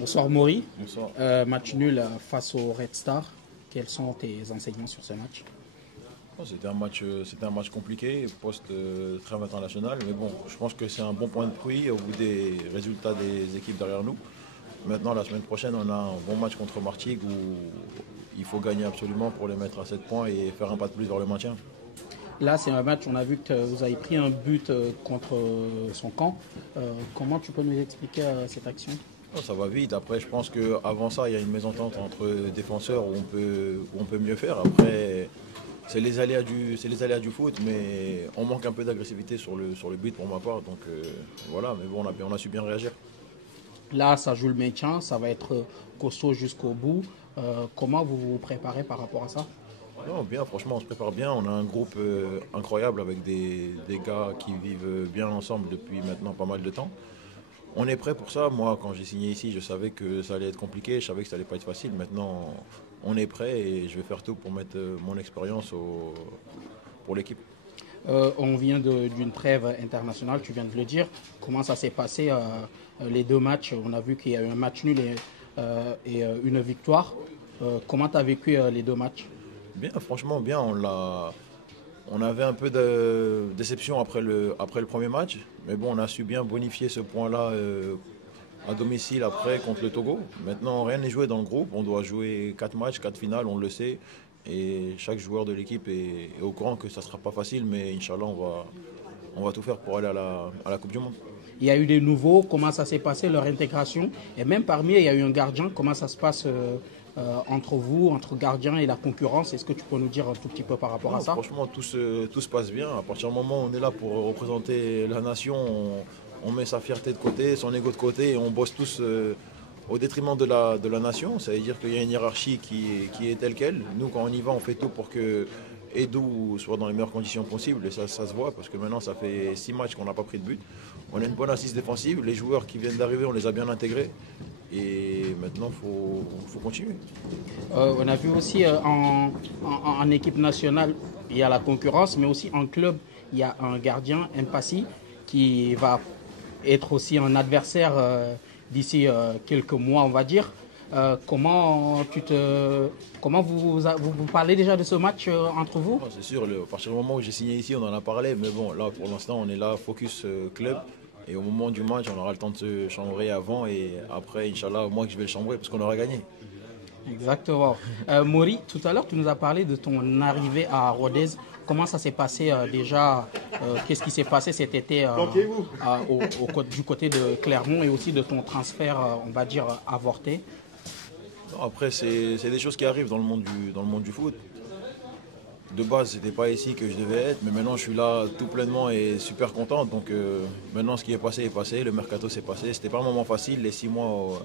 Bonsoir Maury. Bonsoir. Match nul face au Red Star. Quels sont tes enseignements sur ce match? C'était un match compliqué, post-trêve international, mais bon, je pense que c'est un bon point de prix au bout des résultats des équipes derrière nous. Maintenant, la semaine prochaine, on a un bon match contre Martigues où il faut gagner absolument pour les mettre à 7 points et faire un pas de plus vers le maintien. Là, c'est un match, on a vu que vous avez pris un but contre son camp. Comment tu peux nous expliquer cette action? Ça va vite. Après, je pense qu'avant ça, il y a une mésentente entre défenseurs où on peut mieux faire. Après, c'est les aléas du foot, mais on manque un peu d'agressivité sur le but pour ma part. Donc voilà, mais bon, on a su bien réagir. Là, ça joue le maintien, ça va être costaud jusqu'au bout. Comment vous vous préparez par rapport à ça? Non, bien, franchement, on se prépare bien. On a un groupe incroyable avec des gars qui vivent bien ensemble depuis maintenant pas mal de temps. On est prêt pour ça. Moi, quand j'ai signé ici, je savais que ça allait être compliqué, je savais que ça allait pas être facile. Maintenant, on est prêt et je vais faire tout pour mettre mon expérience pour l'équipe. On vient d'une trêve internationale, tu viens de le dire. Comment ça s'est passé les deux matchs? On a vu qu'il y a eu un match nul et une victoire. Comment tu as vécu les deux matchs? Bien, franchement, bien. On avait un peu de déception après le premier match, mais bon, on a su bien bonifier ce point-là à domicile après contre le Togo. Maintenant, rien n'est joué dans le groupe. On doit jouer 4 matchs, 4 finales, on le sait. Et chaque joueur de l'équipe est au courant que ça ne sera pas facile, mais Inch'Allah, on va tout faire pour aller à la Coupe du Monde. Il y a eu des nouveaux, comment ça s'est passé, leur intégration? Et même parmi eux, il y a eu un gardien. Comment ça se passe entre vous, entre gardiens et la concurrence? Est-ce que tu peux nous dire un tout petit peu par rapport à ça? Franchement, tout se passe bien. À partir du moment où on est là pour représenter la nation, on met sa fierté de côté, son ego de côté et on bosse tous au détriment de la nation. Ça veut dire qu'il y a une hiérarchie qui est telle qu'elle. Nous, quand on y va, on fait tout pour que Edou soit dans les meilleures conditions possibles. Et ça se voit parce que maintenant, ça fait 6 matchs qu'on n'a pas pris de but. On a une bonne assise défensive. Les joueurs qui viennent d'arriver, on les a bien intégrés. Et maintenant, il faut continuer. On a vu aussi en équipe nationale, il y a la concurrence, mais aussi en club, il y a un gardien, Mpassi, qui va être aussi un adversaire d'ici quelques mois, on va dire. Comment vous parlez déjà de ce match entre vous? C'est sûr, à partir du moment où j'ai signé ici, on en a parlé. Mais bon, là, pour l'instant, on est là, focus club. Et au moment du match, on aura le temps de se chambrer avant. Et après, Inch'Allah, moi que je vais le chambrer parce qu'on aura gagné. Exactement. Maury, tout à l'heure, tu nous as parlé de ton arrivée à Rodez. Comment ça s'est passé déjà? Qu'est-ce qui s'est passé cet été du côté de Clermont et aussi de ton transfert, on va dire, avorté? Non, après, c'est des choses qui arrivent dans le monde du foot. De base, c'était pas ici que je devais être, mais maintenant je suis là tout pleinement et super content. Donc maintenant, ce qui est passé, le mercato s'est passé. C'était pas un moment facile, les 6 mois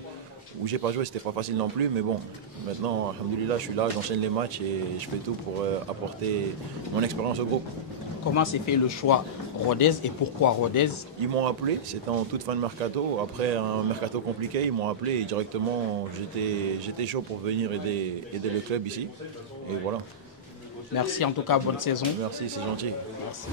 où j'ai pas joué, c'était pas facile non plus. Mais bon, maintenant, alhamdoulilah, je suis là, j'enchaîne les matchs et je fais tout pour apporter mon expérience au groupe. Comment s'est fait le choix Rodez et pourquoi Rodez? Ils m'ont appelé, c'était en toute fin de mercato. Après un mercato compliqué, ils m'ont appelé et directement, j'étais chaud pour venir aider le club ici. Et voilà. Merci en tout cas, bonne saison. Merci, c'est gentil. Merci.